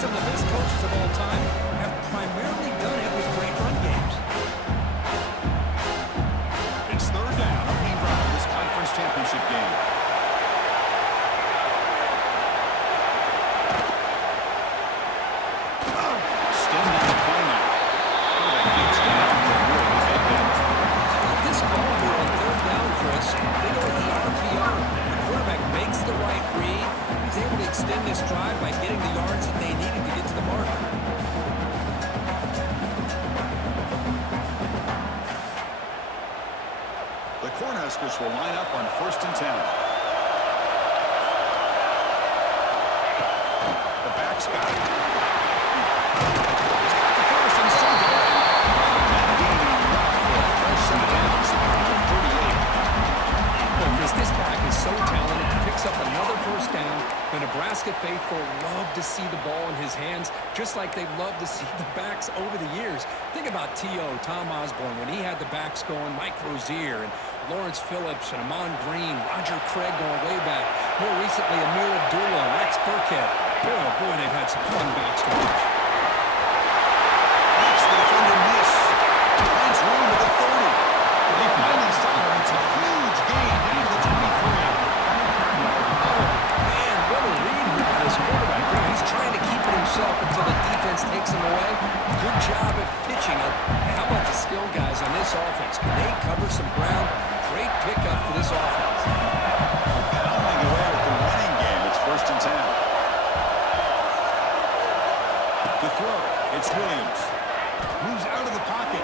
some of the best coaches of all time have primarily done it with great run games. It's third down, opening drive of this conference championship game. Extending the play now. Quarterback gets down for a really big hit. This call here on third down, Chris, they go with the RPO. The quarterback makes the right read. He's able to extend this drive by getting the yards that they needed to get to the mark. The Cornhuskers will line up on 1st and 10. The back's got it. He's got the first and still going. That gaining enough for a first and down, spot of 38. Well, Chris, this back is so talented. He picks up another first down. The Nebraska faithful love to see the ball in his hands, just like they love to see the backs over the years. Think about T.O., Tom Osborne, when he had the backs going, Mike Rozier, and Lawrence Phillips, and Amon Green, Roger Craig going way back. More recently, Amir Abdullah, Rex Burkhead. Boy, oh boy, they've had some fun backs to watch. Makes the defender miss. Finds room at the 30. They finally saw him. It's a huge gain down to the 23. What a read here by this quarterback. He's trying to keep it himself until the defense takes him away. Good job at pitching it. How about the skill guys on this offense? Can they cover some ground? Great pickup for this offense. Pounding away with the running game. It's 1st and 10. To throw, it's Williams. Moves out of the pocket.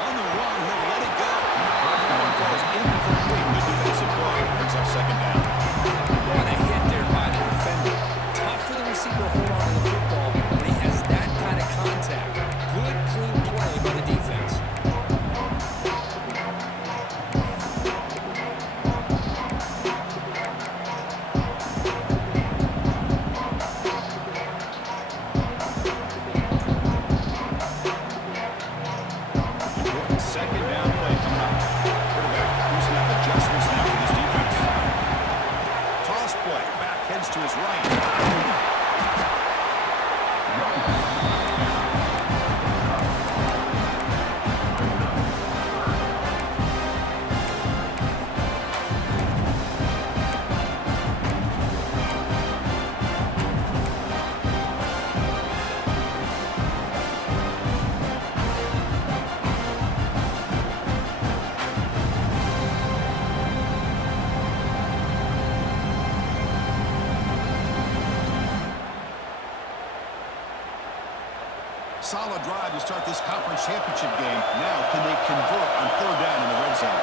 On the run, he'll let it go. One falls incomplete. Good defensive play. Brings up 2nd down. What a hit there by the defender. Tough for the receiver to hold on to the football when he has that kind of contact. Good, clean play by the defense. Second down play coming up. Quarterback using up adjustments now for this defense. Toss play. Back heads to his right. Solid drive to start this conference championship game. Now, can they convert on 3rd down in the red zone?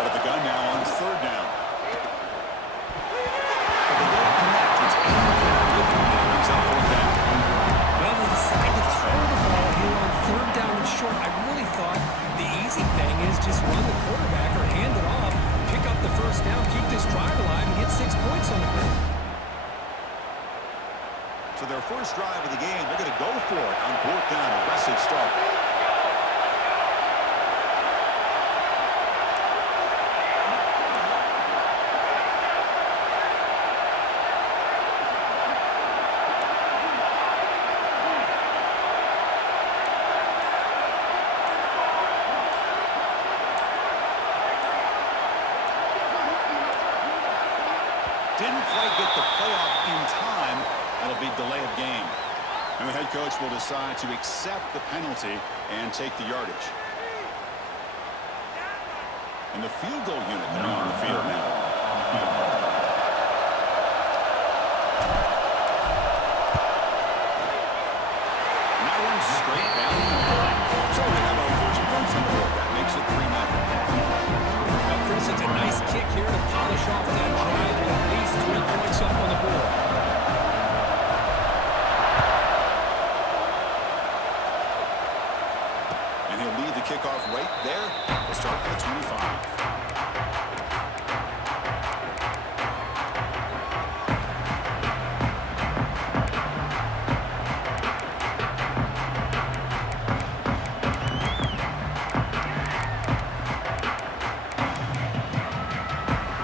Out of the gun now on 3rd down. But they don't connect. It's brings up 4th down. Well, they decide to throw the ball here on 3rd down and short. I really thought the easy thing is just run the quarterback or hand it off, pick up the first down, keep this drive alive, and get 6 points on the board. So their first drive of the game, they're going to go for it on 4th down. Aggressive start. Didn't quite get the playoff in time. That'll be delay of game. And the head coach will decide to accept the penalty and take the yardage. And the field goal unit coming on the field now. And that one's straight down the middle. So we have our first points on the board. That makes it 3-0. Well, Chris, it's a nice kick here to polish off that drive and at least 3 points up on the board. And he'll lead the kickoff right there. We'll start at the 25.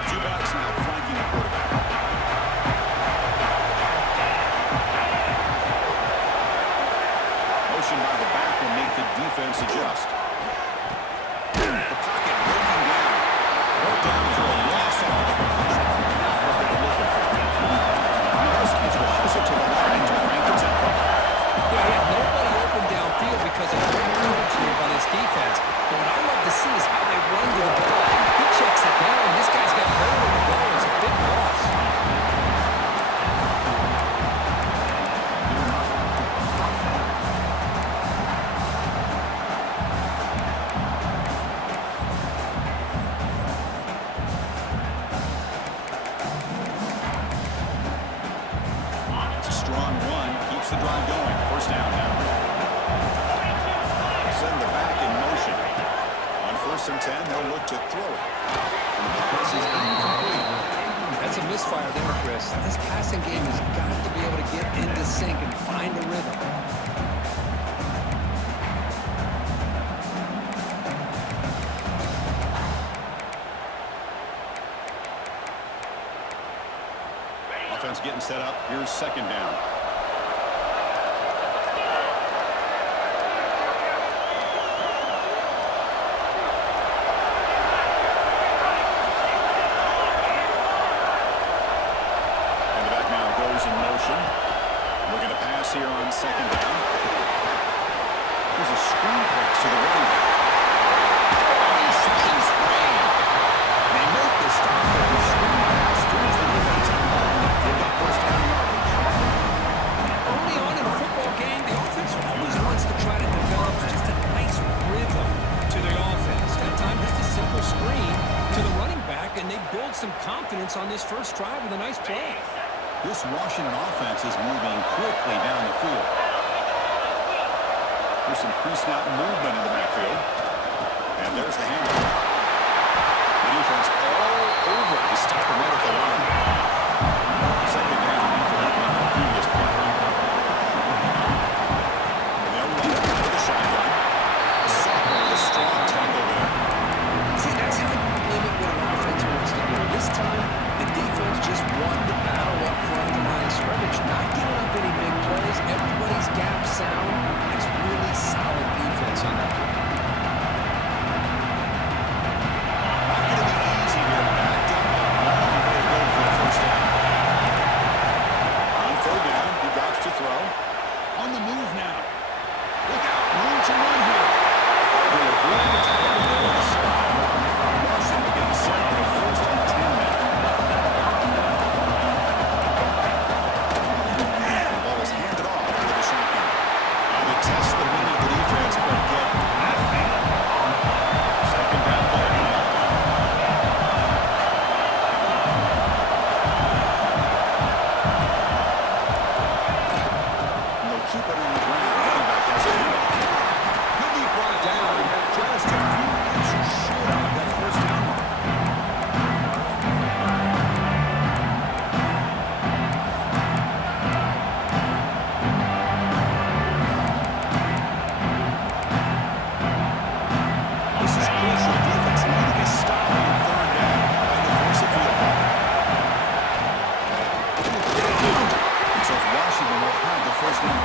Two backs now flanking the look to throw it. And the pass is incomplete. That's a misfire there, Chris. This passing game has got to be able to get into sync and find a rhythm. Offense getting set up. Here's second down. And the back now goes in motion. Looking to pass here on second down. There's a screen pass to the running back. Nice free. They make the stop with a screen pass towards the defensive line. Pick up first down yardage. Early on in a football game, the offense always wants to try to develop just a nice rhythm to the offense. That time, just a simple screen to the running back, and they build some confidence on this first drive with a nice play. This Washington offense is moving quickly down the field. There's some pre-snap movement in the backfield. And there's the handoff. The defense all over it to stop him right at the line. Second down after that one on the previous play. And they'll run it into the shotgun. A strong tackle there. See, that's how you limit what an offense wants to do. This time, the defense just won the battle up front of the line of scrimmage, not giving up any big plays. Everybody's gap sound. It's really solid defense on that play. Not going to be easy here. Backed up. Long way to go for the first down. On third down, he got to throw. On the move now. Look out. Room to run here. They'll avoid the tackle there with a stop. Washington getting set on the first and 10 now. The ball is handed off into the shotgun. Now they test the wing of the defense, but get nothing. Second down play. And they'll keep it on the ground. Running back has it. He'll be brought down just a few inches short of that first down mark. This is crucial. Defense needing a stop on third down. Trying to force a field goal. So Washington will have the first down.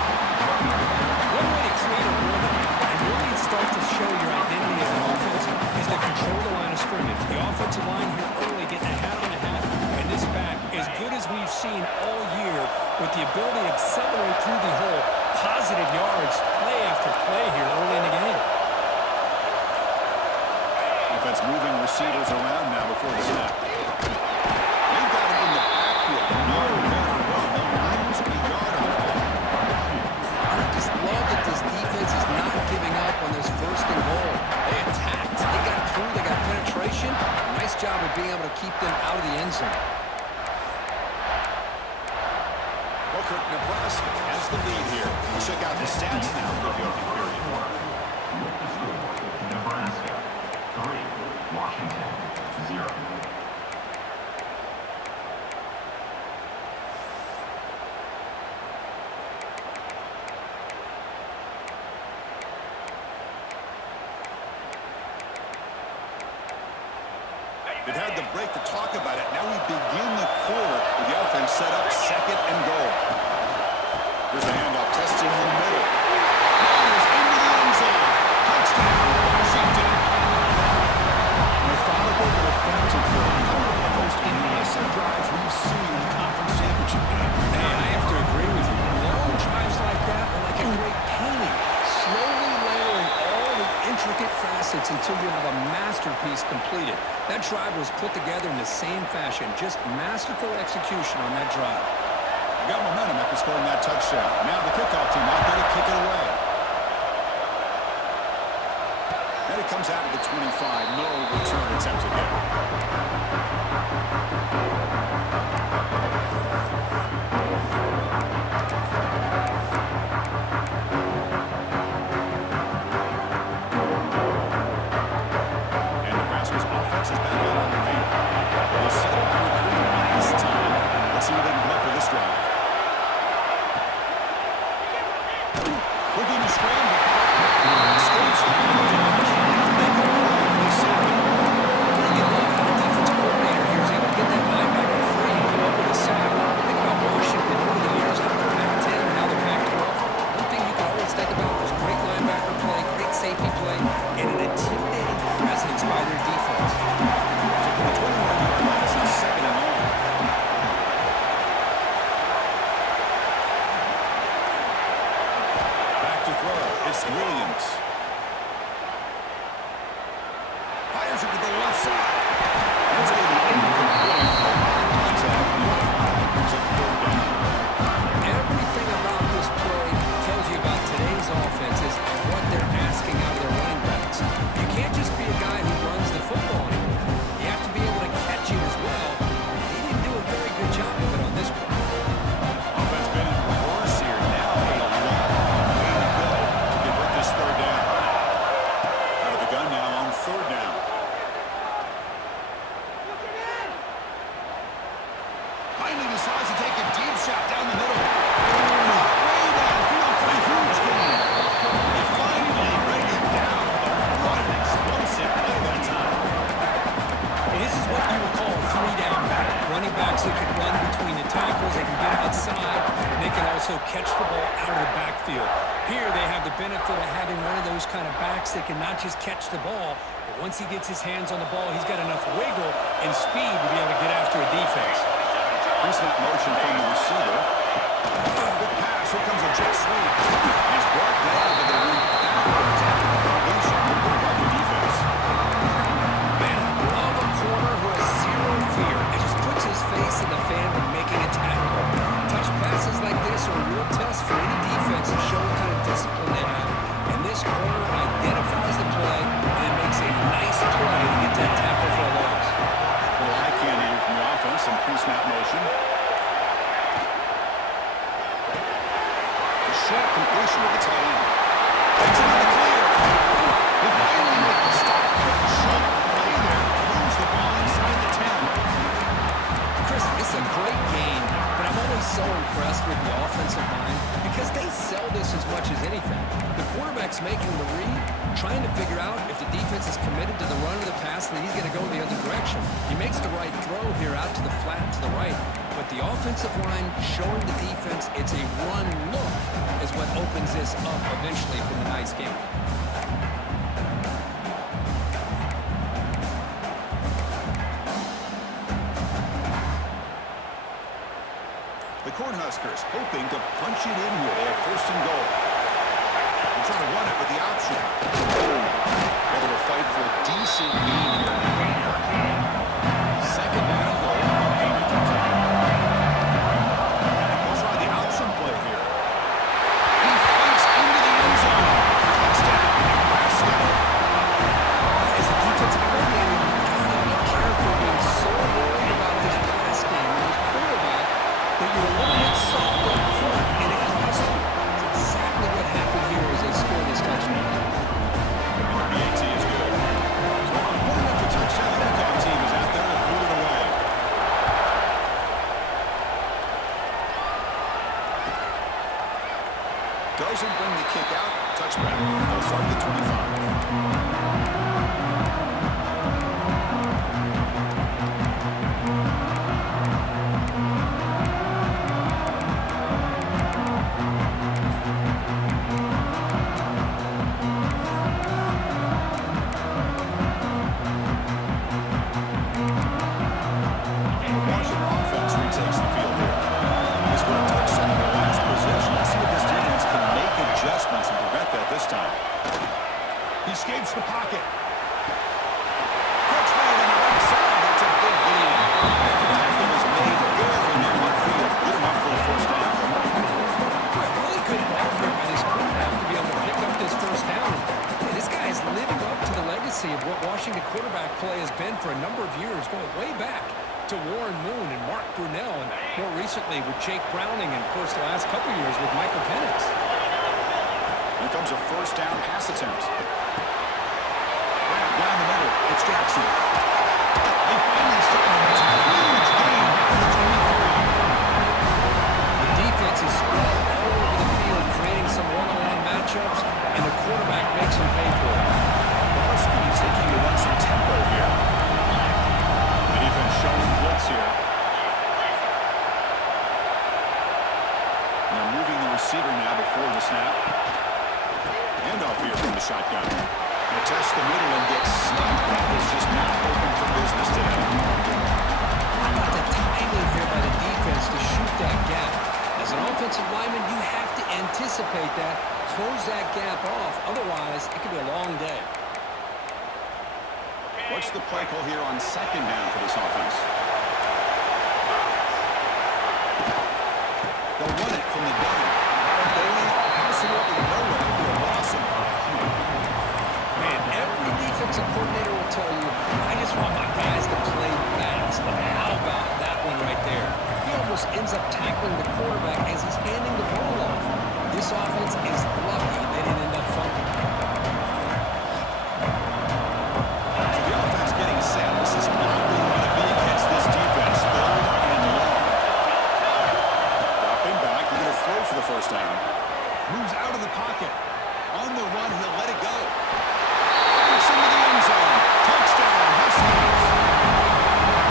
One way to create a rhythm and really start to show your identity as an offense is to control the line of scrimmage. The offensive line here early getting a hat on a hat, and this back, as good as we've seen all year, with the ability to accelerate through the hole, positive yards, play after play here early in the game. Offense moving receivers around now before the snap. They've got him in the backfield. No better run. They'll lose a yard on the ball. And I just love that this defense is not giving up on this first and goal. They attacked. They got through. They got penetration. Nice job of being able to keep them out of the end zone. Booker, Nebraska has the lead here. We'll check out the stats now for the opening period. Nebraska 3, Washington 0. They've had the break to talk about it. Now we begin the quarter with the offense set up second and goal. Here's the handoff, testing in the middle. Fires into the end zone. Touchdown, Washington. Methodical but effective for almost any of drives we've seen in the conference championship game. Man, I have to agree with you. Long drives like that are like a great painting, slowly layering all the intricate facets until you have a masterpiece completed. That drive was put together in the same fashion, just masterful execution on that drive. Got momentum after scoring that touchdown. Now the kickoff team out there to kick it away. And it comes out at the 25. No return attempt again. And Nebraska's the left side. That's going to be incomplete. Contact. It's a third down. Everything about this play tells you about today's offenses and what they're asking out of their running backs. You can't just be a guy who runs the football anymore. You have to be able to catch it as well. He didn't do a very good job of it on this play. Offense been in reverse here. Now a long way to go to convert this third down. Out of the gun now on third down. Finally decides to take a deep shot down the middle. Caught way downfield for a huge gain. He finally bring it down. What an explosive play that time. And this is what you would call a three-down back. Running backs that can run between the tackles, they can get outside, and they can also catch the ball out of the backfield. Here they have the benefit of having one of those kind of backs that can not just catch the ball, but once he gets his hands on the ball, he's got enough wiggle and speed to be able to get after a defense. Pre-snap motion from the receiver. Good pass. Here comes a jet sweep. He's brought down to the root backwards after the completion. Good work by the defense. Man, I love a corner who has zero fear and just puts his face in the fan when making a tackle. Touch passes like this are a real test for any defense to show what kind of discipline they have. And this corner identifies the play and makes a nice play to get that tackle for a loss. Little eye candy here from the offense and pre-snap motion. The short completion of the tight end. Takes it in the clear. They finally make the stop. Short play there. Moves the ball inside the 10. Chris, it's a great game, but I'm always so impressed with the offensive line because they sell this as much as anything. The quarterback's making the read, trying to figure out if the defense is committed to the run or the pass, and then he's going to go in the other direction. He makes the right throw here out to the flat to the right, but the offensive line showing the defense it's a run look is what opens this up eventually for the nice game. The Cornhuskers hoping to punch it in here. They have first and goal. They're trying to run it with the option. Able to fight for a decent lead here. Second down and goal. They'll try the option play here. He fights into the end zone. Touchdown, Nebraska. As a defensive coordinator, you've got to be careful being so worried about this pass game with this quarterback that you're a little bit soft up front, and it costs you. That's exactly what happened here as they scored this touchdown. And the PAT is good. So if I'm putting up a touchdown, the kickoff team is out there to boot it away. Doesn't bring the kick out. Touchback. They'll start at the 25. Washington offense retakes the field here. They scored a touchdown in the last possession. Let's see if this defense can make adjustments and prevent that this time. He escapes the pocket. Catch made on the right side. That's a big gain. The tackle is made very near midfield. Good enough for a first down. Really good ball here by this quarterback to be able to pick up this first down. And this guy is living up to the legacy of what Washington quarterback play has been for a number of years, going way back to Warren Moon and Mark Brunell, and more recently with Jake Browning, and of course the last couple years with Michael Penix. Here comes a first down pass attempt. Down the middle, it's Jackson. They finally start him. It's a huge gain down to 23. The defense is spread all over the field, creating some one-on-one matchups, and the quarterback makes them pay for it. The Huskies looking to run some tempo here. The defense showing blitz here. And they're moving the receiver now before the snap. Handoff here from the shotgun. They test the middle and get stuck. That is just not open for business today. How about the timing here by the defense to shoot that gap? As an offensive lineman, you have to anticipate that, close that gap off. Otherwise, it could be a long day. What's the play call here on second down for this offense? They'll run it from the gun. Going absolutely nowhere to a loss of. Man, every defensive coordinator will tell you, I just want my guys to play fast. But how about that one right there? He almost ends up tackling the quarterback as he's handing the ball off. This offense is lucky they didn't end up fumbling. So the offense getting set. This is not where you want to be against this defense. Third and long. Dropping back. He's going to throw for the first down. Moves out of the pocket. On the run, he'll let it go. Into the end zone. Touchdown, Huskies.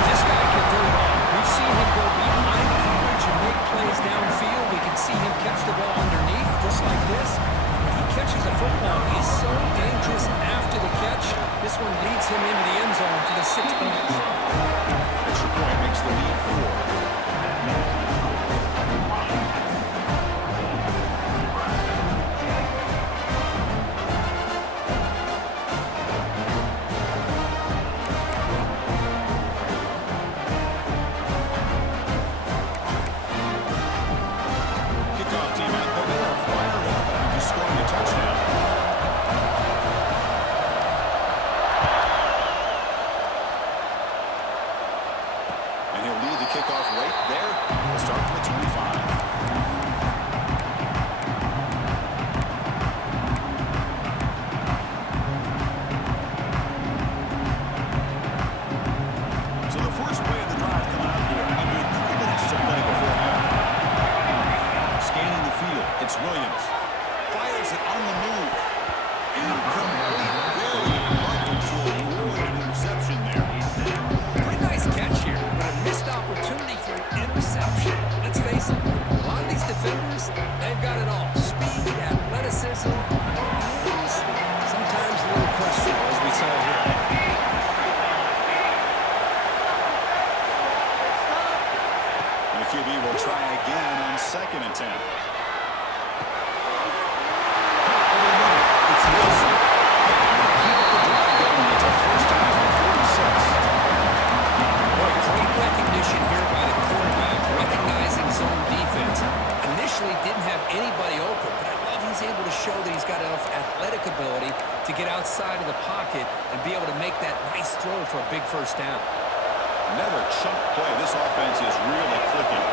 This guy can do it all. We've seen him go behind coverage and make plays downfield. We can see him catch the ball underneath, just like this. When he catches a football, he's so dangerous after the catch. This one leads him into the end zone for the 6 points. Extra point makes the lead 4. Kickoff right there. We'll start from the 25. So the first play of the drive coming out here. Under 3 minutes to play before half. Scanning the field. It's Williams. Fires it on the move. Incomplete. Very lucky to avoid an interception there. Pretty nice catch here, but a missed opportunity for an interception. Let's face it, a lot of these defenders, they've got it all. Speed, athleticism, hands, sometimes a little questionable, as we saw here. The QB will try again on 2nd and 10. It's Wilson. Keep the drive going. It's a first down on 46. Great recognition here by the quarterback, recognizing zone defense. Initially didn't have anybody open, but I love he's able to show that he's got enough athletic ability to get outside of the pocket and be able to make that nice throw for a big first down. Another chunk play. This offense is really clicking.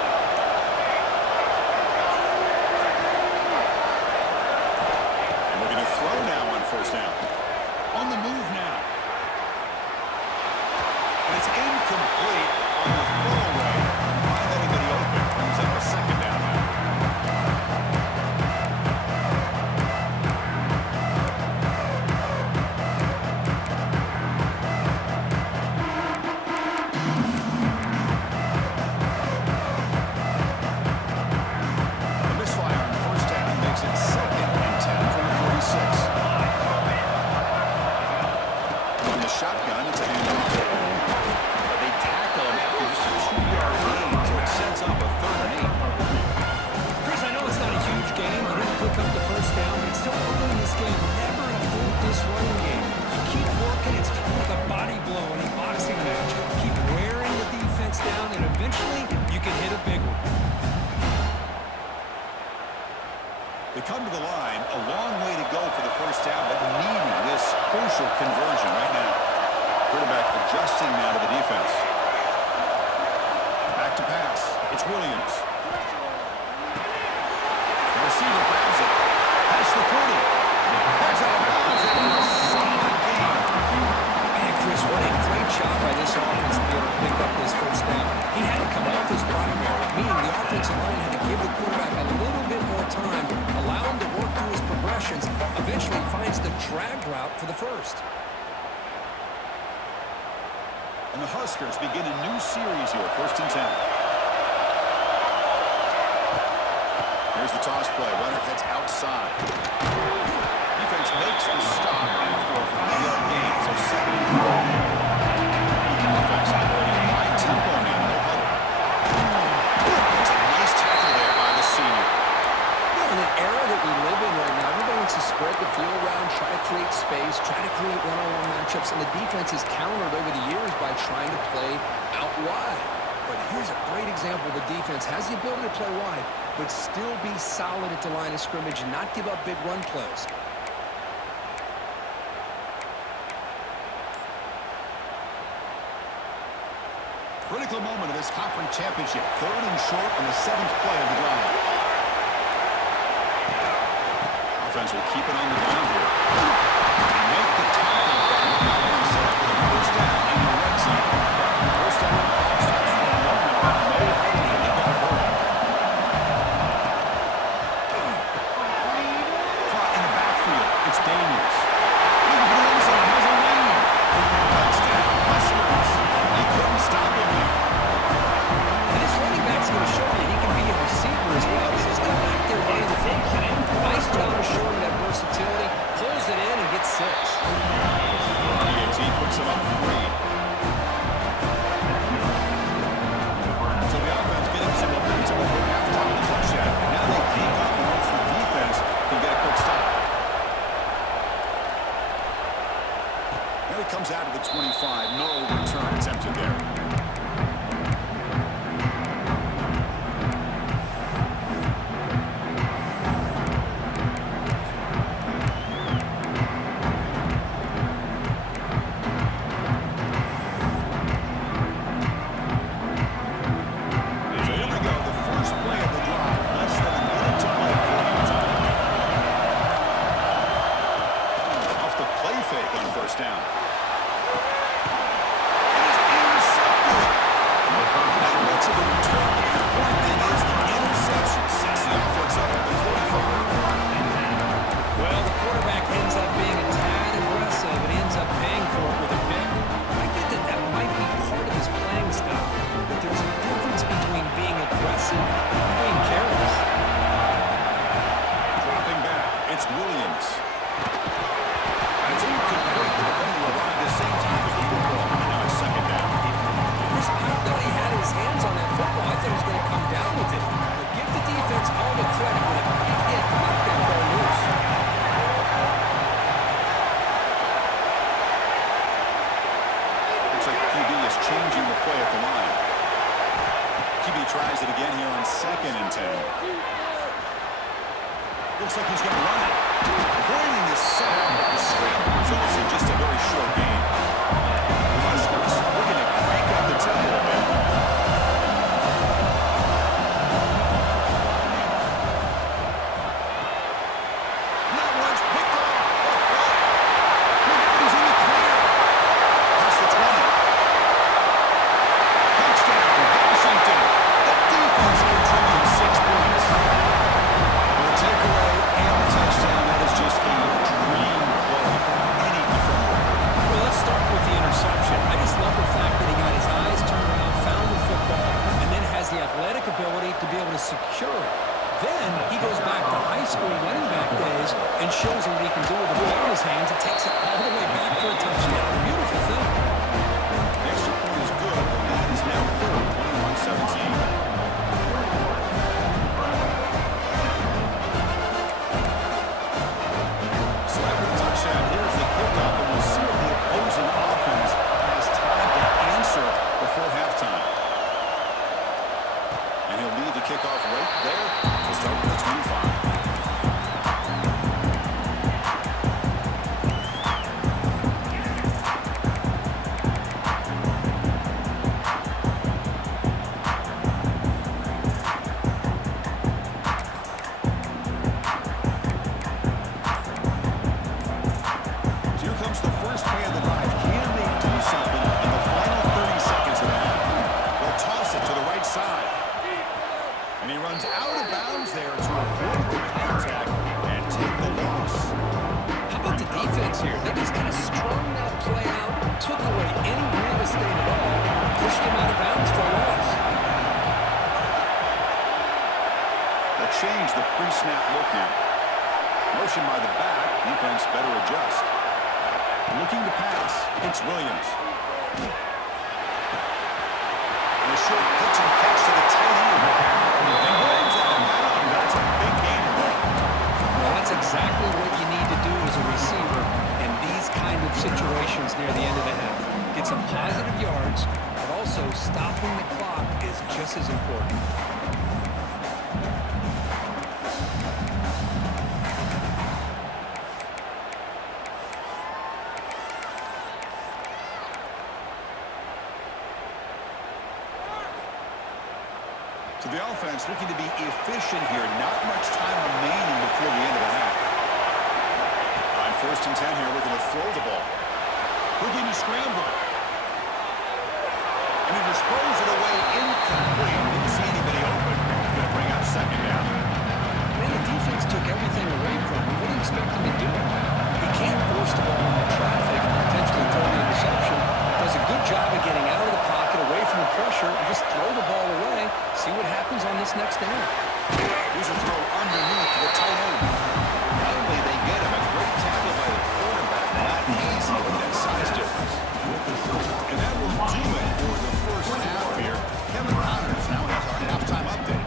And we're going to throw now on first down. On the move now. And it's incomplete on the throwaway. Find anybody open. Brings up a 2nd down now. The misfire on first down makes it 2nd and 10 from the 46. In the shotgun, it's a handoff. They tackle him after just a 2-yard gain, so it sets up a 3rd and 8. Chris, I know it's not a huge game. You didn't pick up the first down, but it's still early in this game. Never avoid this running game. You keep working. It's kind of like a body blow in a boxing match. Keep wearing the defense down, and eventually you can hit a big one. They come to the line, a long way to go for the first down, but needing this crucial conversion right now. Quarterback adjusting now to the defense. Back to pass. It's Williams. The receiver grabs it. Past the 30. That's out of bounds after a solid gain. Man, Chris, what a great job by this offense to be able to pick up this first down. He had to come off his primary, meaning the offensive line had to give the quarterback a little bit more time, allow him to work through his progressions. Eventually, he finds the drag route for the first. And the Huskers begin a new series here, 1st and 10. Here's the toss play. Runner heads outside. Defense makes the stop after a 5-yard gain, so 2nd and 4. Offense operating high tempo now. No huddle. It's a nice tackle there by the senior. In an era that we live in right now, everybody wants to spread the field around, try to create space, try to create one-on-one matchups, and the defense is countering play out wide. But here's a great example. The defense has the ability to play wide, but still be solid at the line of scrimmage and not give up big run plays. Critical moment of this conference championship. 3rd and short on the 7th play of the drive. Offense will keep it on the ground here. And make the tackle. And set up the first down in the red zone. First down. Caught in the backfield. It's Daniels. Looking for the end zone. Has a lane. Touchdown. Huskers. He couldn't stop him there. And this running back's going to show you he can be a receiver as well. He's just not back there running the football. Nice job of showing that versatility. Pulls it in and gets 6. PAT puts him up 3. So the offense getting some momentum before halftime. The touchdown. Now they kick off and once the defense can get a quick stop. Now he comes out of the 25. No return attempted there. Tries it again here on 2nd and 10. Looks like he's going to run it. Avoiding the sack. The scramble results in just a very short gain. Huskers looking to crank up the tempo a bit. That one's picked off. He's in the clear. That's the 20. Touchdown, Washington. Defense contributing 6 points. With a takeaway and a touchdown, that is just a dream play for any defender. Well, let's start with the interception. I just love the fact that he got his eyes turned around, found the football, and then has the athletic ability to be able to secure it. Then he goes back to high school running back days and shows him what he can do with the ball in his hands and takes it all the way back for a touchdown. Beautiful thing. The extra point is good. The lead is now 21-17. Here's the kickoff, and we'll see if the opposing offense has time to answer before halftime. And he'll leave the kickoff right there to start with the 25. Change the pre-snap look now. Motion by the back. Defense better adjust. Looking to pass. It's Williams. And a short pitch and catch to the tight end. And Williams out of bounds. That's a big gain away. Well, that's exactly what you need to do as a receiver in these kind of situations near the end of the half. Get some positive yards, but also stopping the clock is just as important. So the offense looking to be efficient here. Not much time remaining before the end of the half. On 1st and 10 here, looking to throw the ball. Looking to scramble. And he just throws it away incomplete. Didn't see anybody open. Going to bring up 2nd down. Man, the defense took everything away from him. What do you expect him to do? He can't force the ball into traffic and potentially throw the interception. Does a good job of getting out of the pocket, away from the pressure, and just throw the ball away. See what happens on this next down. Here's a throw underneath the tight end. Finally, they get him. A great tackle by the quarterback. Not easy with that size difference. And that will do it for the first half here. Kevin Connors now has our halftime update.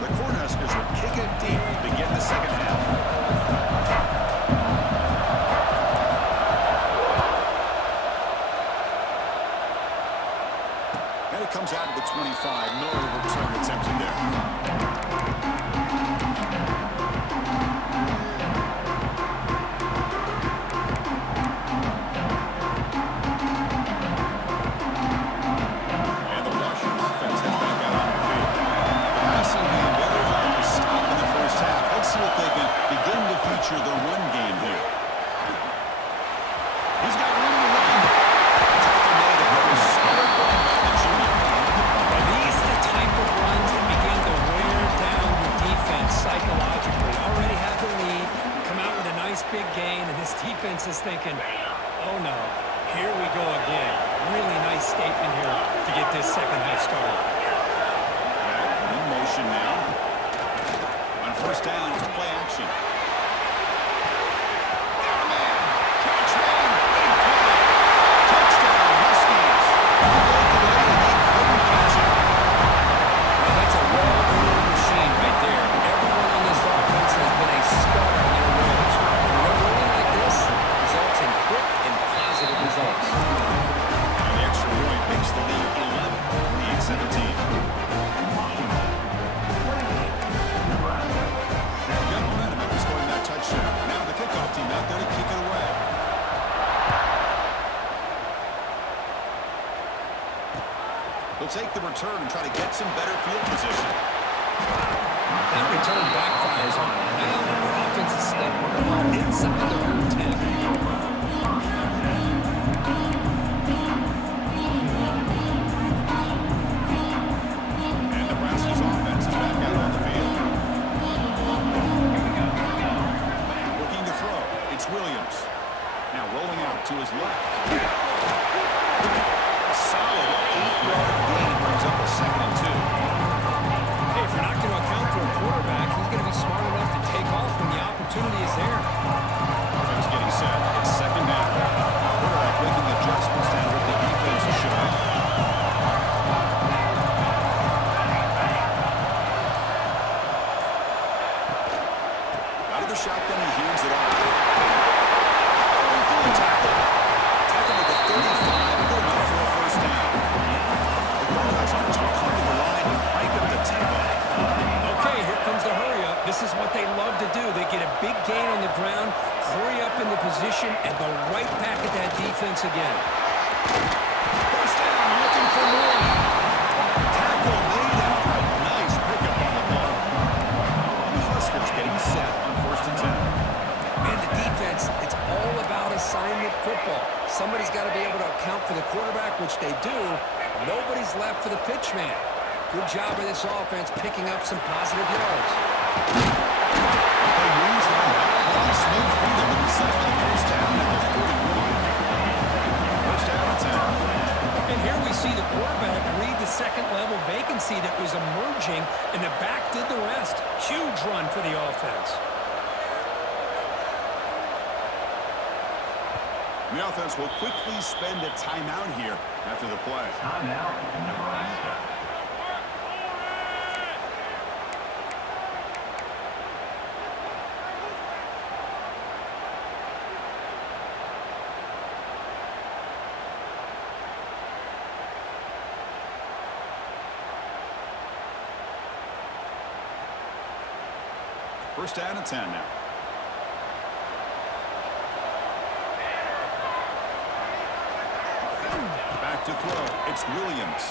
The Cornhuskers will kick it deep to begin the second half. And it comes out of the 25. No return attempted there. The run game here. He's got room to run. Tackle made it. That was solid run by the junior. Are these the type of runs that begin to wear down the defense psychologically? Already have the lead, come out with a nice big gain, and this defense is thinking, oh no, here we go again. Really nice statement here to get this second half started. Back in motion now. On 1st down, it's play action. Take the return and try to get some better field position. That return backfires on him. Now the offense is stepping the ball inside the own 10. And Nebraska's offense is back out on the field. Looking to throw. It's Williams. Now rolling out to his left. A solid 8-yard gain brings up a 2nd and 2. Hey, if you're not going to account for a quarterback, he's going to be smart enough to take off when the opportunity is there. Offense getting set. It's 2nd down. Quarterback making adjustments down what the defense is showing. Out of the shotgun, he hands it off. Powering through the tackle. Tackle at the 35. Good enough for a 1st down. The Bulldogs are talking the line and break up the tempo. Okay, here comes the hurry up. This is what they love to do. They get a big gain on the ground, hurry up in the position, and go right back at that defense again. 1st down, looking for more. Tackle made after a nice pickup on the ball. The Huskers getting set on 1st and 10. Man, the defense, it's all about assignment football. Somebody's got to be able to account for the quarterback, which they do. Nobody's left for the pitch man. Good job of this offense picking up some positive yards. They lose the ball. Long, smooth freedom to be set on 1st down at the 41. 1st down and 10. And here we see the quarterback read the second-level vacancy that was emerging, and the back did the rest. Huge run for the offense. The offense will quickly spend a timeout here after the play. Timeout, Nebraska. First down and 10 now. Back to throw. It's Williams.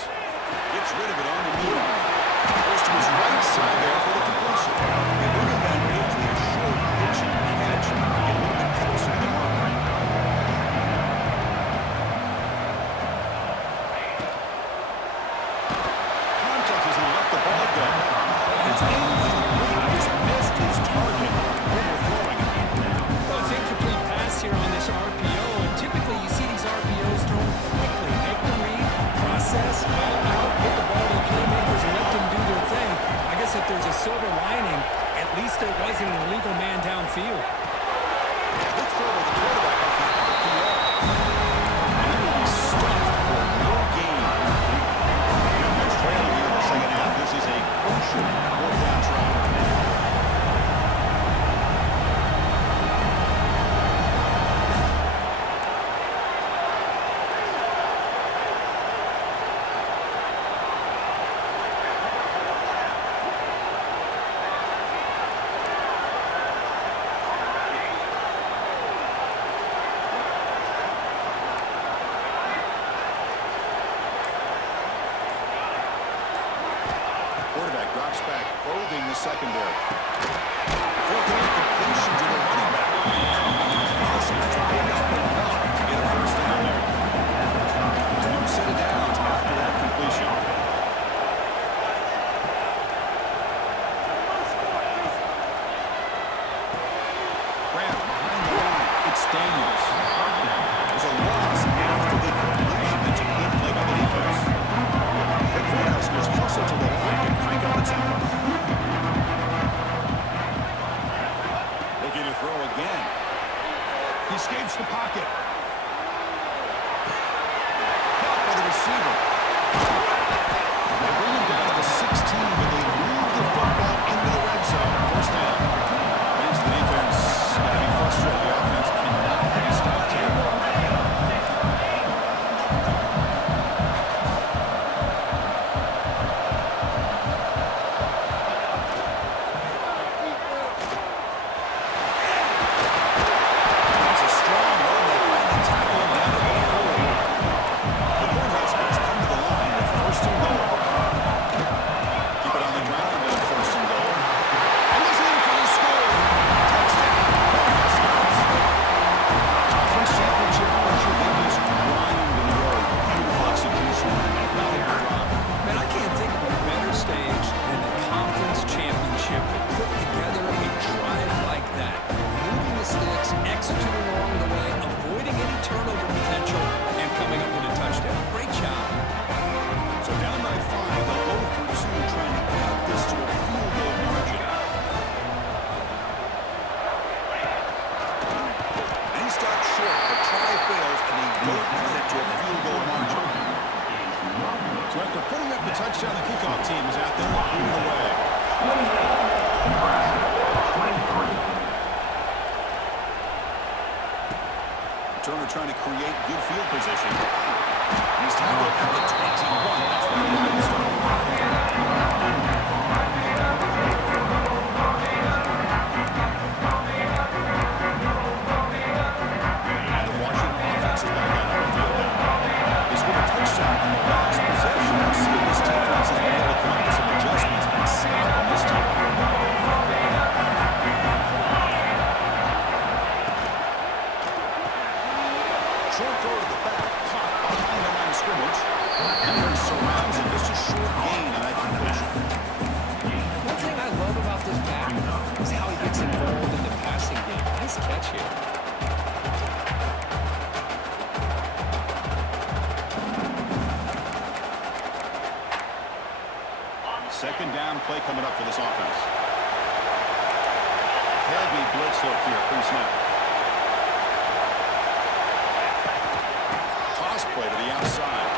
Gets rid of it on the move. Goes to his right side there for the completion. And look at that major short pitch and catch. Get a little bit closer to the mark. Contact as he let the ball go. It's incomplete. Just missed his target. Overthrowing it. Well, it's incomplete pass here on this RPO, and typically you see these RPOs thrown quickly. Make the read, process, out, get the ball to the playmakers and let them do their thing. I guess if there's a silver lining, at least there wasn't an illegal man downfield. Let's throw to the quarterback off the RPO. And he will be stuffed for no gain. It's trailing here in the second half. This is a crucial fourth down try. Quarterback drops back, holding the secondary. Fourth down completion to the running back. Parsons picked up enough to get a first down there. No set of downs after that completion. Grant behind the line. It's Daniels. There's a loss after the completion. It's a good play by the defense. The Cornhuskers hustle to the line to crank up the tempo. Looking to throw again. He escapes the pocket. Caught by the receiver. They bring him down to the 16, but they move the football into the red zone. First down. Against the defense. Got to be frustrated. The offense cannot be stopped here. That's a strong run. They finally tackle him down at the 4. The Cornhuskers come to the line with first and goal. Keep it on the ground and first and goal. And he's in for the score. Touchdown, Cornhuskers. Conference championship pressure. They just grind and roll. Beautiful execution. Man, I can't think of a better stage than the conference championship to put together a drive like that. Moving the sticks, executing along the way, avoiding any turnover potential, and coming up with a touchdown. Great job. So down by 5, they'll go for 2, trying to cut this to a field goal margin. And he stopped short. The try fails, and they will cut it to a field goal margin. So after putting up the touchdown, the kickoff team is out there moving away. Nebraska, 23. Turner trying to create good field position. He's tackled at the 21. That's where the line started. And the Washington offense is back out on the field now. They scored a touchdown on the last possession. Let's see if this defense has been able to come up with some adjustments and stop them this time. Short throw to the back, caught behind the line of scrimmage. Defense surrounds him. Just a short gain on that completion. One thing I love about this back is how he gets involved in the passing game. Nice catch here. Second down play coming up for this offense. Heavy blitz look here, pre-snap. Toss play to the outside.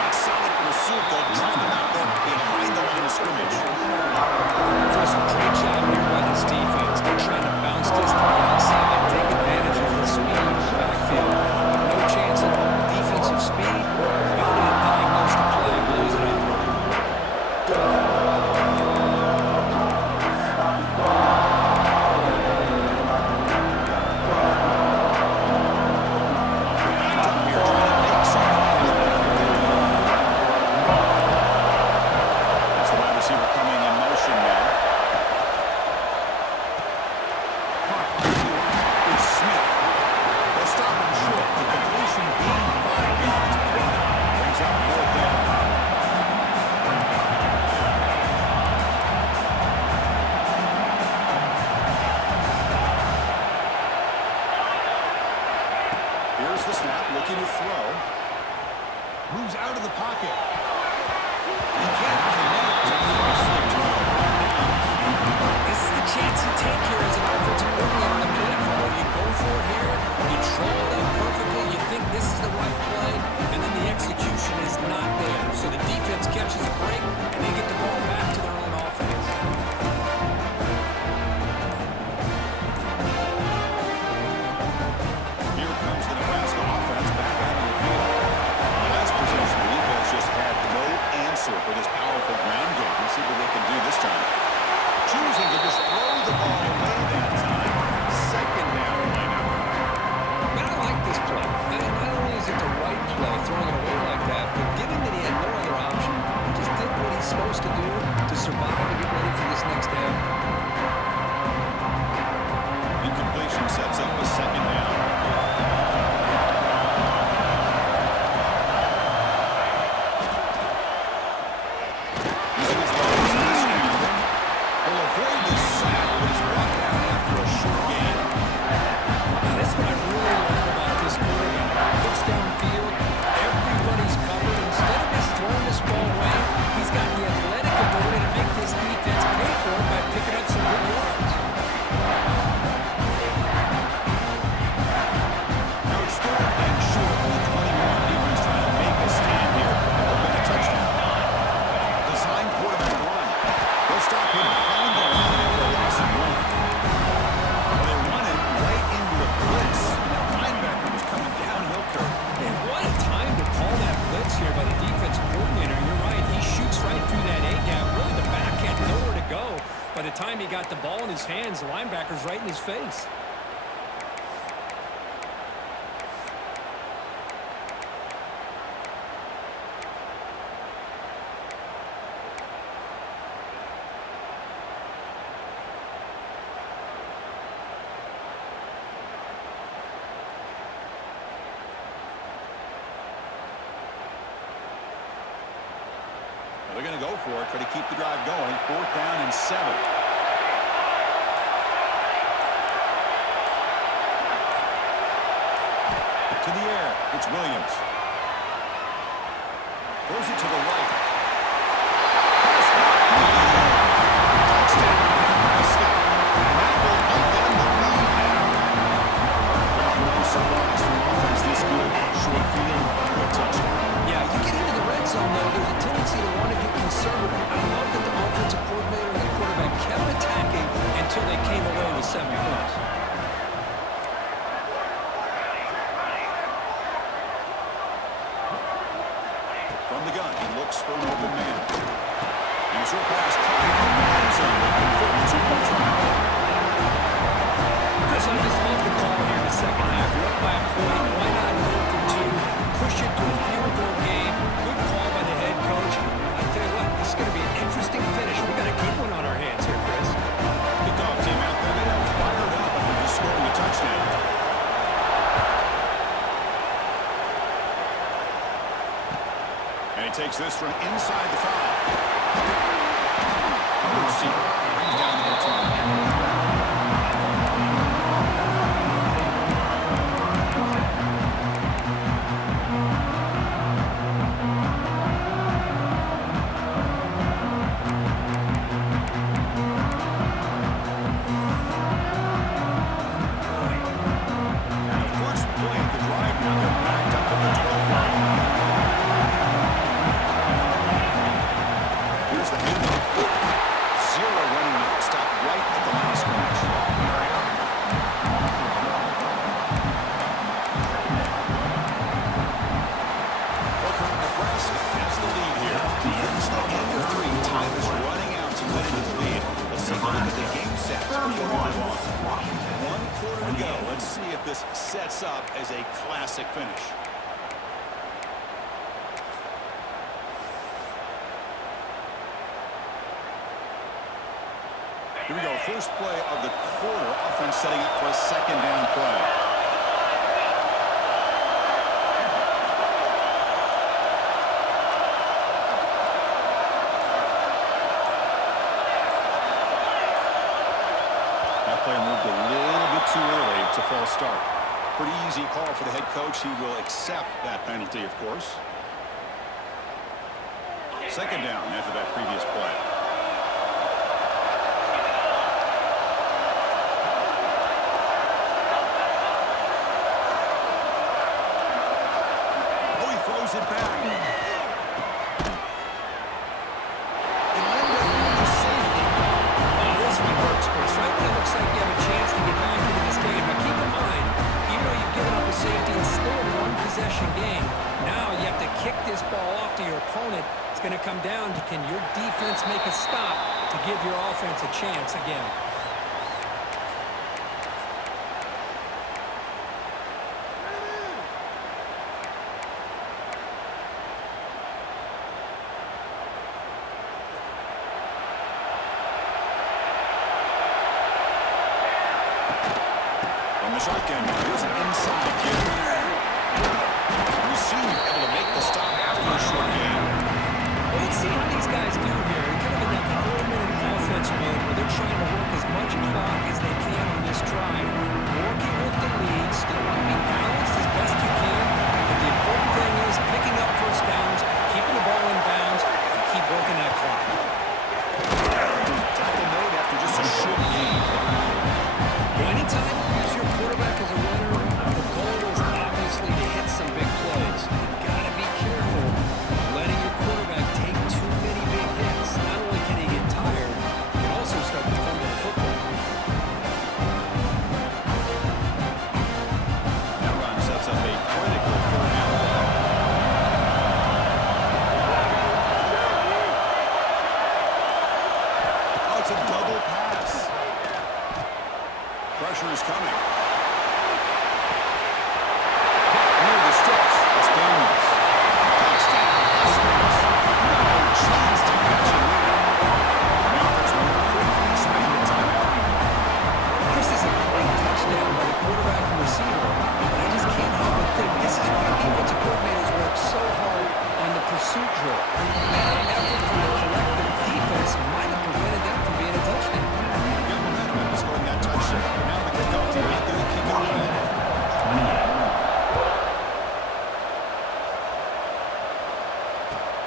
That's solid pursuit, though. Drag him out there behind the line of scrimmage. First, a great job here by this defense. They're trying to bounce this to the outside, take advantage of the speed in the backfield. No chance of defensive speed. Ability to diagnose the play, blows it up. Moves out of the pocket. He can't connect to force the turnover. This is the chance you take here as an offensive coordinator on the play call. You go for it here, you draw it up perfectly, you think this is the right play, and then the execution is not there. So the defense catches a break, and they get the ball back to their own offense. Here comes the Nebraska offense back out on the field. Last possession, the defense just had no answer for this powerful ground game. Let's see what they can do this time. Choosing to just throw the ball away that time. Second down play now. Man, I like this play. And not only is it the right play, throwing it away like that, but given that he had no other option, he just did what he's supposed to do to survive and get ready for this next down. Incompletion sets up a second down. Using his legs in the scramble. Will avoid the sack, but he's brought down after a short gain. Now, that's what I really love about this quarterback. Looks downfield, everybody's covered. Instead of just throwing this ball away, he's got the athletic ability to make this defense pay for it by picking up some good yards. Now it's third and short from the 21. Defense trying to make a stand here. Open a touchdown. Design quarterback run. They'll stop him behind the line for a loss of one. Well, they run it right into a blitz. That linebacker was coming downhill curve. Man, what a time to call that blitz here by the defensive coordinator. You're right, he shoots right through that A-gap. Really, the back had nowhere to go. By the time he got the ball in his hands, the linebacker's right in his face. They're going to go for it, try to keep the drive going. 4th down and 7. To the air, it's Williams. Throws it to the right. Touchdown, Nebraska. And that will give them the lead now. Well, no surprise from offense this good. Short field, quick touchdown. Yeah, you get into the red zone, though, there's a tendency to want to get conservative. I love that the offensive coordinator and the quarterback kept attacking until they came away with 7 points. From the gun, he looks for an open man. And a short pass caught in the end zone. Looking for a 2-point try. Chris, I just love the call here in the second half. You're up by a point. Why not go for 2? Push it to a field goal game. Good call by the head coach. I tell you what, this is going to be an interesting finish. We got a good one on our hands here, Chris. Kickoff team out there. They are fired up after just scoring a touchdown. And he takes this from inside the 5. Receiver brings down the return. And the first play of the drive now, they're backed up at the 12 line. Here's the handoff. 0 running back. Stop right at the line of scrimmage. Welcome, Nebraska has the lead here. It's the end of 3. Time is running out to cut into the lead. Let's take a look at the game stats before we move on. 1 quarter to go. Let's see if this sets up as a classic finish. Here we go. First play of the quarter. Offense setting up for a second down play. That play moved a little bit too early. It's a false start. Pretty easy call for the head coach. He will accept that penalty, of course. Second down after that previous play. Oh, he throws it back. This one works, Chris. Right when it looks like you have a chance to get back into this game. But keep in mind, even though you've given up a safety, it's still a one-possession game. Now you have to kick this ball off to your opponent. It's going to come down to, can your defense make a stop to give your offense a chance again? From the shotgun, here's an inside give. Receiver able to make the stop after a short gain. Well, let's see how these guys do here. They're kind of in that 4-minute offense mode where they're trying to work as much clock as they can on this drive. Working with the lead, still want to be balanced as best you can. But the important thing is picking up first downs, keeping the ball in bounds, and keep working that clock. Tackle made after just a short gain. Well, anytime you use your quarterback as a runner, the goal is obviously to hit some big plays. You've got to be careful of letting your quarterback take too many big hits. Not only can he get tired, he can also start to fumble the football. That run sets up a critical third down play. Oh, it's a double pass. Pressure is coming. Near the sticks. It's Daniels. Touchdown. No chance to catch him there. The offense will quickly spend the timeout. This is a great touchdown by the quarterback and receiver, but I just can't help but think this is why defensive coordinators work so hard on the pursuit drill. That effort from the collective defense might have prevented that from being a touchdown. Good momentum after scoring that touchdown. Now the kickoff team out there to kick it away.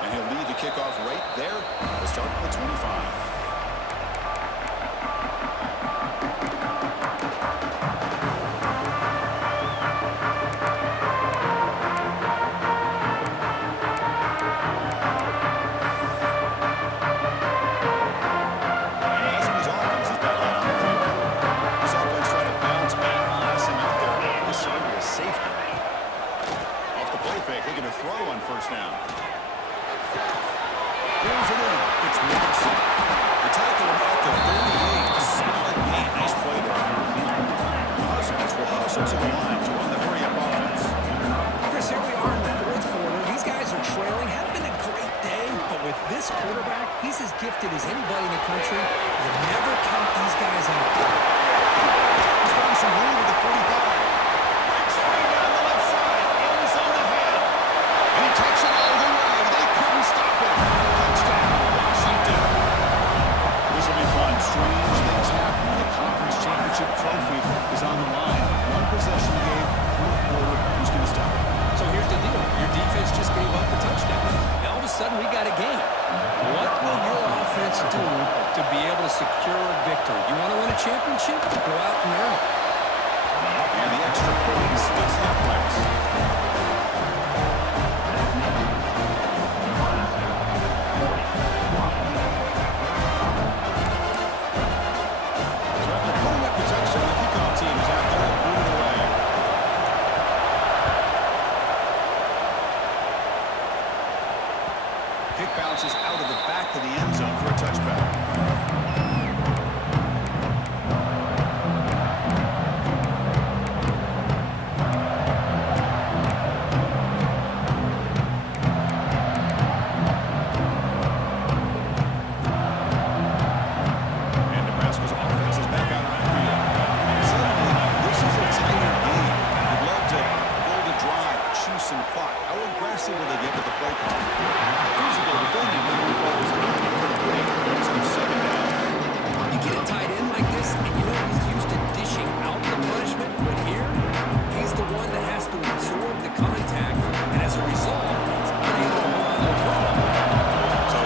And he'll lead the kickoff right there. We'll start at the 25. Nebraska's offense is back out on the field. This offense trying to bounce back, passing out there. This is going to be a safety. Off the play fake, looking to throw on first down. Here's it in. It's Nelson. The tackle about the 38. A solid gain. Nice play there. The Huskers will hustle to the line to run the hurry-up offense. Chris, here we are in the fourth quarter. These guys are trailing. Hadn't been a great day, but with this quarterback, he's as gifted as anybody in the country. You never count these guys out. He's throwing some room to the 45. Breaks free down the left side. Ends on the head. And he takes it all the way. They couldn't stop him. Touchdown, Washington. This will be fun. Strange things happen. The conference championship trophy is on the line. One possession game, fourth quarter. Who's going to stop it? So here's the deal. Your defense just gave up a touchdown. Now all of a sudden we got a game. What will your offense do to be able to secure a victory? You want to win a championship? Go out and earn it. And the extra point splits that place. So after pulling up the touchdown, the kickoff team is out there and moving away. Kick bounces out of the back of the end zone for a touchback. And Nebraska's offense is back out on the field. Suddenly, this is a tighter game. You'd love to build a drive, choose some clock. How aggressive will they get with the play call? Physical defending when he falls in the break. It's on second down. You get a tight end like this, and you know he's used to dishing out the punishment, but here, he's the one that has to absorb the contact, and as a result, he's unable to hold on to the football. So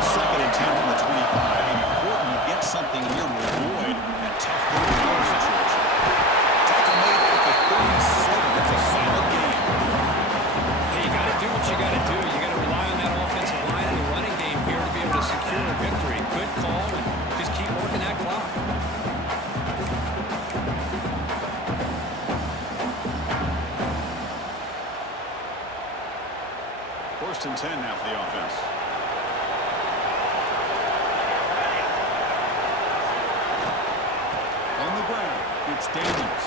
what you got to do. You got to rely on that offensive line and the running game here to be able to secure a victory. Good call, and just keep working that clock. First and 10 now for the offense. On the ground, it's Daniels.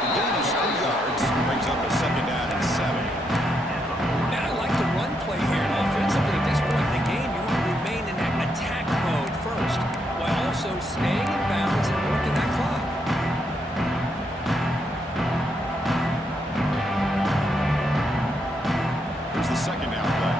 The gain is 3 yards, brings up a second down and 7. And I like the run play here. Offensively, at this point in the game, you want to remain in that attack mode first, while also staying in bounds and working that clock. Here's the second down play.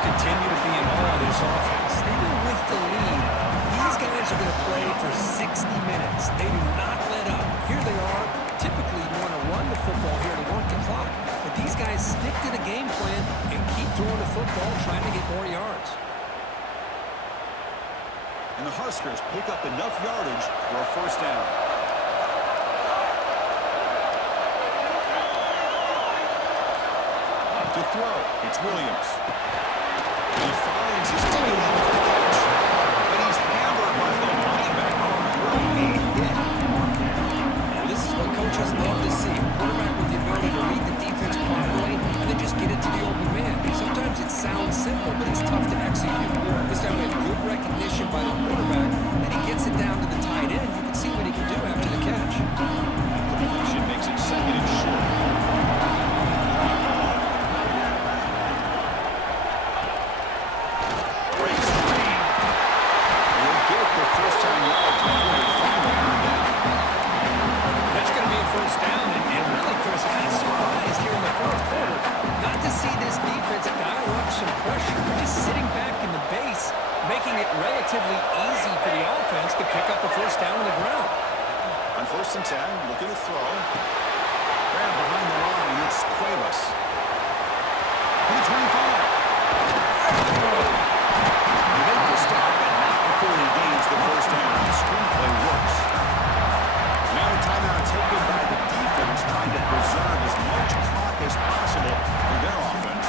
Continue to be in awe of this offense. Even with the lead, these guys are going to play for 60 minutes. They do not let up. Here they are. Typically, you want to run the football here to work the clock. But these guys stick to the game plan and keep throwing the football, trying to get more yards. And the Huskers pick up enough yardage for a first down. To throw, it's Williams. He finds his teammate for the catch, but he's hammered by the linebacker. Well, this is what coaches love to see. A quarterback with the ability to read the defense properly and then just get it to the open man. Sometimes it sounds simple, but it's tough to execute. This time we have good recognition by the quarterback, and he gets it down to the tight end. You can see what he can do after the catch. Completion makes it second and short. That's going to be a first down, and really, Chris, kind of surprised here in the fourth quarter not to see this defense dial up some pressure, just sitting back in the base, making it relatively easy for the offense to pick up a first down on the ground. On first and 10, looking to throw. Grab behind the line, it's Cuevas. 25. They make the stop, and not before he gains the first down. The screenplay works. Now a timeout taken by the defense, trying to preserve as much clock as possible for their offense.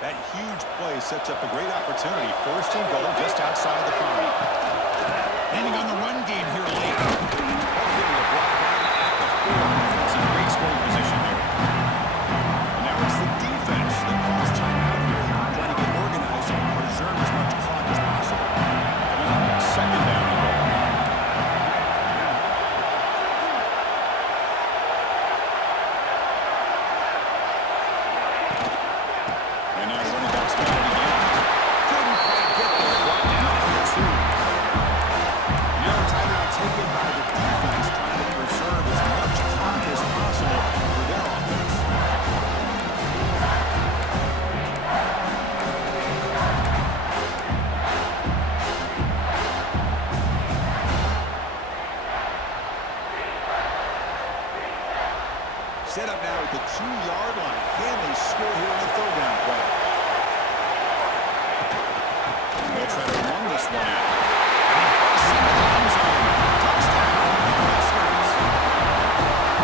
That huge play sets up a great opportunity. First and goal just outside the 5. Ending on the run game here late. Getting a block down at the 4. That's a great scoring position there. And now it's the defense that calls timeout here, trying to get organized and preserve as much clock as possible. Coming up, second down and goal. And now the running back's got it again. Couldn't quite get there. Brought down on the 2. Now a timeout taken by the defense, trying to preserve as much clock as possible for their offense. Set up now at the 2-yard line. Can they score here on the third down play? They'll try to run this one out. Touchdown.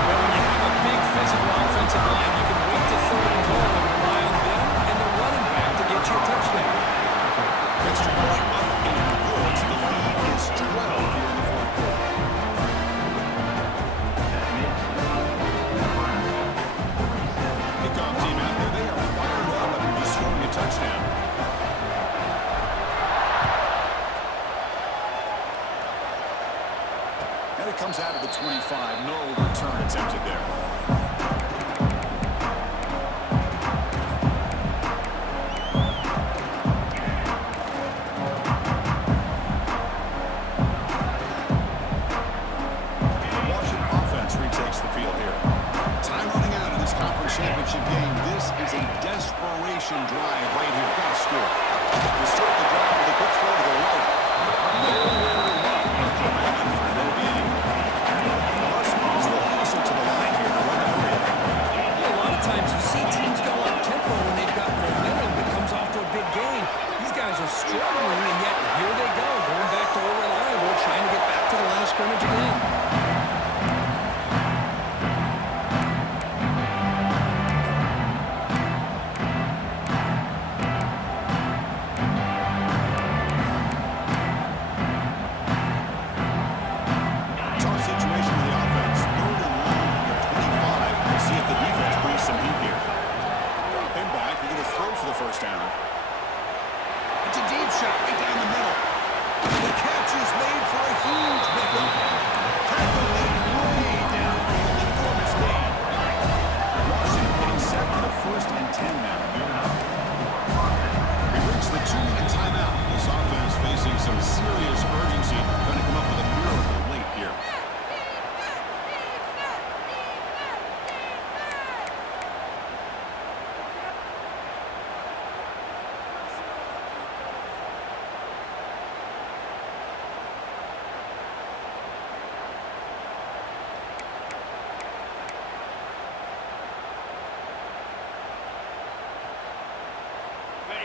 Well, when you have a big physical offensive line, you can wait to third and goal and rely on them and the running back to get you a touchdown. Extra point up and good. The lead is 12 here in the fourth quarter. Kickoff team out there. They are fired up after just scoring a touchdown. championship game, this is a desperation drive right here. Got to score. They start the drive with a quick throw to the right. No gain. Huskies will hustle to the line here to run the play. A lot of times you see teams go up tempo when they've got momentum that comes off to a big gain. These guys are struggling, and yet here they go, going back to old reliable, trying to get back to the line of scrimmage again. Tough situation for the offense. 3rd and long under 25. We'll see if the defense brings some heat here. Drop him back. They're going to throw for the first down. It's a deep shot right down the middle. The catch is made for a huge pickup. Tackled way downfield. Enormous gain. Washington getting set for the 1st and 10 now. We reach the 2-minute timeout. This offense facing some serious urgency. Trying to come up with a miracle late here.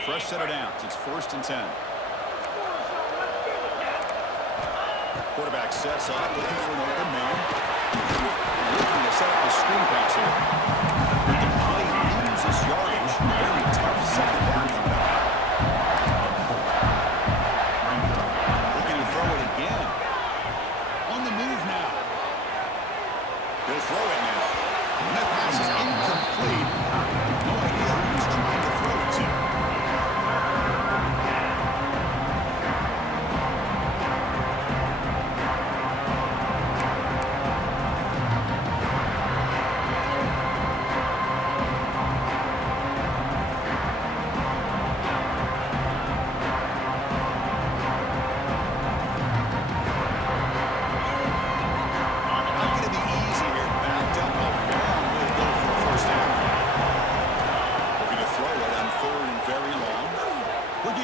Fresh set of downs. It's 1st and 10. Quarterback sets up, looking for an open man. Looking to set up a screen pass here. The play loses yardage. Very tough second down coming up. Looking to throw it again. On the move now. He'll throw it now. And that pass is incomplete. No idea who he's trying to throw it to.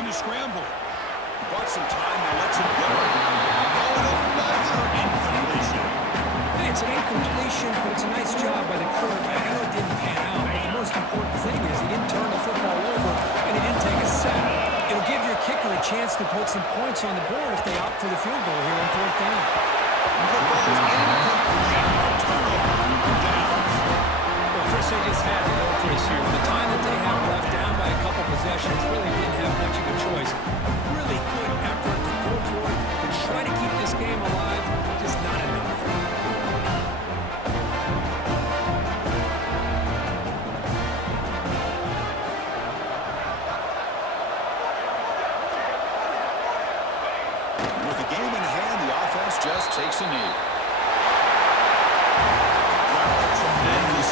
Scramble. He bought some time, now lets it go. Oh, another incompletion. Hey, it's an incompletion, but it's a nice job by the quarterback. I know it didn't pan out, but the most important thing is he didn't turn the football over, and he didn't take a sack. It'll give your kicker a chance to put some points on the board if they opt for the field goal here on 4th down. The ball is incomplete. Turnover downs. Well, Chris, they just had to go for this here. With the time that they have left, down by a couple possessions, really didn't have much of a choice. A really good effort to go for it, to try to keep this game alive, just not enough. With the game in hand, the offense just takes a knee.